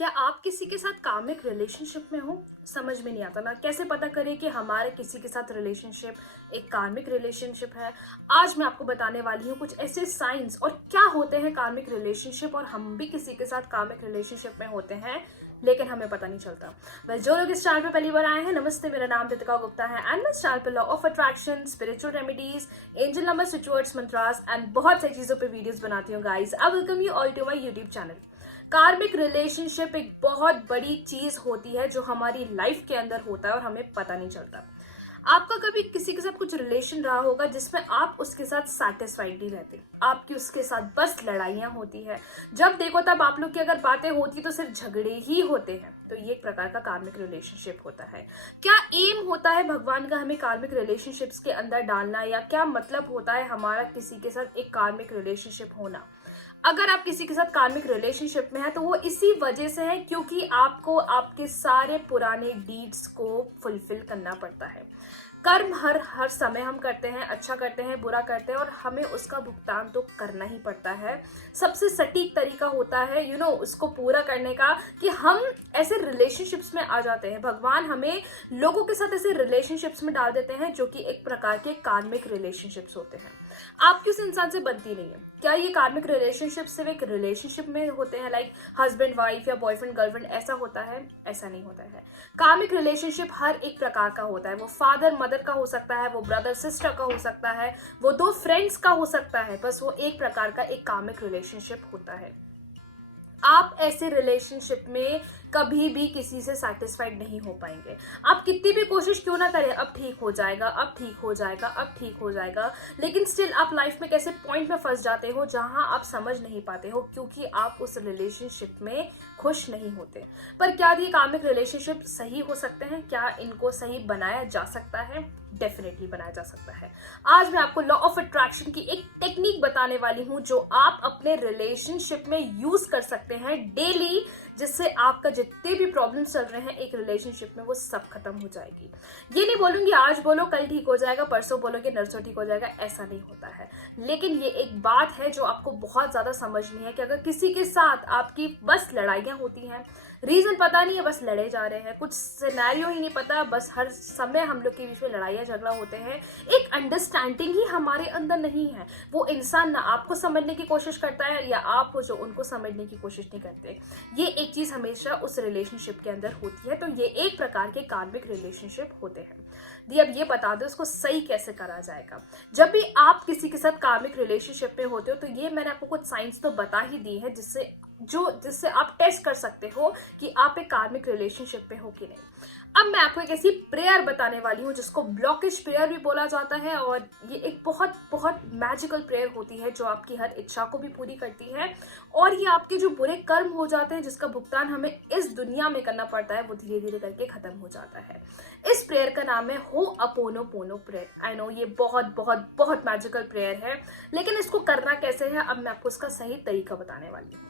क्या आप किसी के साथ कामिक रिलेशनशिप में हो? समझ में नहीं आता ना, कैसे पता करें कि हमारे किसी के साथ रिलेशनशिप एक कार्मिक रिलेशनशिप है। आज मैं आपको बताने वाली हूँ कुछ ऐसे साइंस और क्या होते हैं कार्मिक रिलेशनशिप, और हम भी किसी के साथ कार्मिक रिलेशनशिप में होते हैं लेकिन हमें पता नहीं चलता। वेल, जो लोग इस चैनल पे पहली बार आए हैं, नमस्ते, मेरा नाम रितिका गुप्ता है एंड मैं इस चैनल पे law of attraction, spiritual remedies, angel number, switch mantras and बहुत सारी चीजों पे वीडियोस बनाती हूँ guys. I welcome you all to my YouTube channel. Karmic relationship एक बहुत बड़ी चीज होती है जो हमारी लाइफ के अंदर होता है और हमें पता नहीं चलता। आपका कभी किसी के साथ कुछ रिलेशन रहा होगा जिसमें आप उसके साथ सैटिस्फाइड नहीं रहते, आपकी उसके साथ बस लड़ाइयां होती है। जब देखो तब आप लोग की अगर बातें होती तो सिर्फ झगड़े ही होते हैं। तो ये एक प्रकार का कार्मिक रिलेशनशिप होता है। क्या एम होता है भगवान का हमें कार्मिक रिलेशनशिप्स के अंदर डालना, या क्या मतलब होता है हमारा किसी के साथ एक कार्मिक रिलेशनशिप होना? अगर आप किसी के साथ कार्मिक रिलेशनशिप में है तो वो इसी वजह से है क्योंकि आपको आपके सारे पुराने डीड्स को फुलफिल करना पड़ता है। कर्म हर समय हम करते हैं, अच्छा करते हैं, बुरा करते हैं, और हमें उसका भुगतान तो करना ही पड़ता है। सबसे सटीक तरीका होता है उसको पूरा करने का कि हम ऐसे रिलेशनशिप्स में आ जाते हैं। भगवान हमें लोगों के साथ ऐसे रिलेशनशिप्स में डाल देते हैं जो कि एक प्रकार के कार्मिक रिलेशनशिप्स होते हैं। आपकी उस इंसान से बनती नहीं है। क्या ये कार्मिक रिलेशनशिप सिर्फ एक रिलेशनशिप में होते हैं, लाइक हस्बैंड वाइफ या बॉयफ्रेंड गर्लफ्रेंड, ऐसा होता है? ऐसा नहीं होता है। कार्मिक रिलेशनशिप हर एक प्रकार का होता है। वो फादर मदर का हो सकता है, वो ब्रदर सिस्टर का हो सकता है, वो दो फ्रेंड्स का हो सकता है। बस वो एक प्रकार का एक कार्मिक रिलेशनशिप होता है। आप ऐसे रिलेशनशिप में कभी भी किसी से सेटिस्फाइड नहीं हो पाएंगे। आप कितनी भी कोशिश क्यों ना करें, अब ठीक हो जाएगा, अब ठीक हो जाएगा, अब ठीक हो जाएगा, लेकिन स्टिल आप लाइफ में कैसे पॉइंट में फंस जाते हो जहां आप समझ नहीं पाते हो क्योंकि आप उस रिलेशनशिप में खुश नहीं होते। पर क्या ये कार्मिक रिलेशनशिप सही हो सकते हैं? क्या इनको सही बनाया जा सकता है? डेफिनेटली बनाया जा सकता है। आज मैं आपको लॉ ऑफ अट्रैक्शन की एक टेक्निक बताने वाली हूं जो आप अपने रिलेशनशिप में यूज कर सकते हैं डेली, जिससे आपका जितने भी प्रॉब्लम्स चल रहे हैं एक रिलेशनशिप में वो सब खत्म हो जाएगी। ये नहीं बोलूंगी आज बोलो कल ठीक हो जाएगा, परसों बोलोगे नरसों ठीक हो जाएगा, ऐसा नहीं होता है। लेकिन ये एक बात है जो आपको बहुत ज्यादा समझनी है कि अगर किसी के साथ आपकी बस लड़ाइयां होती हैं, रीजन पता नहीं है, बस लड़े जा रहे हैं, कुछ सिनेरियो ही नहीं पता, बस हर समय हम लोग के बीच में लड़ाइयां झगड़ा होते हैं, एक अंडरस्टैंडिंग ही हमारे अंदर नहीं है। वो इंसान ना आपको समझने की कोशिश करता है या आप जो उनको समझने की कोशिश नहीं करते। ये एक चीज हमेशा उस रिलेशनशिप के अंदर होती है। तो ये एक प्रकार के कार्मिक रिलेशनशिप होते हैं। दी अब ये बता दो इसको सही कैसे करा जाएगा। जब भी आप किसी के साथ कार्मिक रिलेशनशिप में होते हो तो ये मैंने आपको कुछ साइंस तो बता ही दी है जिससे आप टेस्ट कर सकते हो कि आप एक कार्मिक रिलेशनशिप में हो कि नहीं। अब मैं आपको एक ऐसी प्रेयर बताने वाली हूँ जिसको ब्लॉकेज प्रेयर भी बोला जाता है, और ये एक बहुत बहुत मैजिकल प्रेयर होती है जो आपकी हर इच्छा को भी पूरी करती है, और ये आपके जो बुरे कर्म हो जाते हैं जिसका भुगतान हमें इस दुनिया में करना पड़ता है वो धीरे धीरे करके खत्म हो जाता है। इस प्रेयर का नाम है हो'ओपोनोपोनो प्रेयर। आई नो ये बहुत बहुत बहुत मैजिकल प्रेयर है, लेकिन इसको करना कैसे है अब मैं आपको इसका सही तरीका बताने वाली हूँ।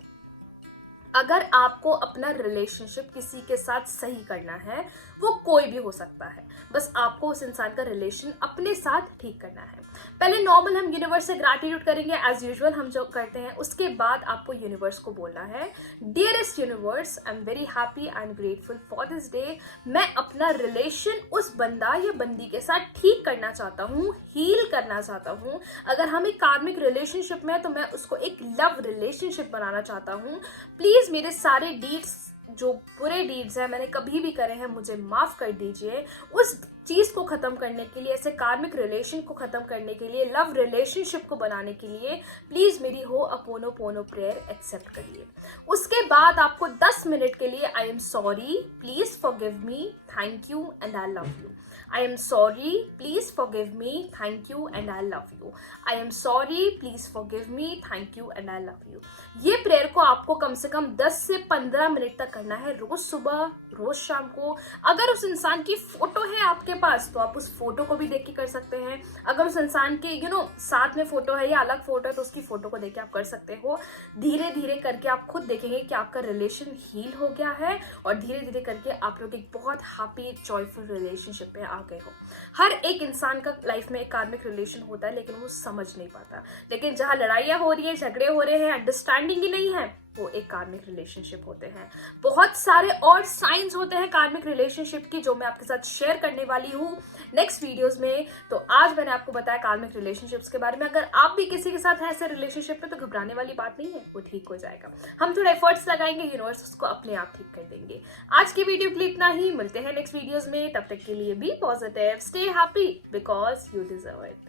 अगर आपको अपना रिलेशनशिप किसी के साथ सही करना है, वो कोई भी हो सकता है, बस आपको उस इंसान का रिलेशन अपने साथ ठीक करना है। पहले नॉर्मल हम यूनिवर्स से ग्रैटिट्यूड करेंगे एज यूजुअल हम जो करते हैं। उसके बाद आपको यूनिवर्स को बोलना है, dearest universe, I am very happy and grateful for this day. मैं अपना रिलेशन उस बंदा या बंदी के साथ ठीक करना चाहता हूँ, हील करना चाहता हूँ। अगर हम एक कार्मिक रिलेशनशिप में है तो मैं उसको एक लव रिलेशनशिप बनाना चाहता हूँ। प्लीज मेरे सारे डीड्स, जो बुरे डीड्स हैं मैंने कभी भी करे हैं, मुझे माफ कर दीजिए। उस चीज को खत्म करने के लिए, ऐसे कार्मिक रिलेशन को खत्म करने के लिए, लव रिलेशनशिप को बनाने के लिए प्लीज मेरी हो'ओपोनोपोनो प्रेयर एक्सेप्ट करिए। उसके बाद आपको 10 मिनट के लिए I am sorry, please forgive me, thank you and I love you, I am sorry, please forgive me, thank you and I love you, I am sorry, please forgive me, thank you and I love you. ये prayer को आपको कम से कम 10 से 15 minute तक करना है, रोज सुबह रोज शाम को। अगर उस इंसान की फोटो है आपके पास तो आप उस फोटो को भी देख के कर सकते हैं। अगर उस इंसान के साथ में फोटो है या अलग फोटो है तो उसकी फोटो को देख के आप कर सकते हो। धीरे धीरे करके आप खुद देखेंगे कि आपका रिलेशन हील हो गया है, और धीरे धीरे करके आप लोग एक बहुत हैप्पी जॉयफुल रिलेशनशिप में आ गए हो। हर एक इंसान का लाइफ में एक कार्मिक रिलेशन होता है लेकिन वो समझ नहीं पाता। लेकिन जहां लड़ाइयां हो रही है, झगड़े हो रहे हैं, अंडरस्टैंडिंग ही नहीं है, वो एक कार्मिक रिलेशनशिप होते हैं। बहुत सारे और साइंस होते हैं कार्मिक रिलेशनशिप की जो मैं आपके साथ शेयर करने वाली हूँ नेक्स्ट वीडियोस में। तो आज मैंने आपको बताया कार्मिक रिलेशनशिप्स के बारे में। अगर आप भी किसी के साथ हैं ऐसे रिलेशनशिप में तो घबराने वाली बात नहीं है, वो ठीक हो जाएगा। हम थोड़ा एफर्ट्स लगाएंगे, यूनिवर्स उसको अपने आप ठीक कर देंगे। आज की वीडियो के लिए इतना ही, मिलते हैं नेक्स्ट वीडियोस में। तब तक के लिए be positive, stay happy because you deserve it.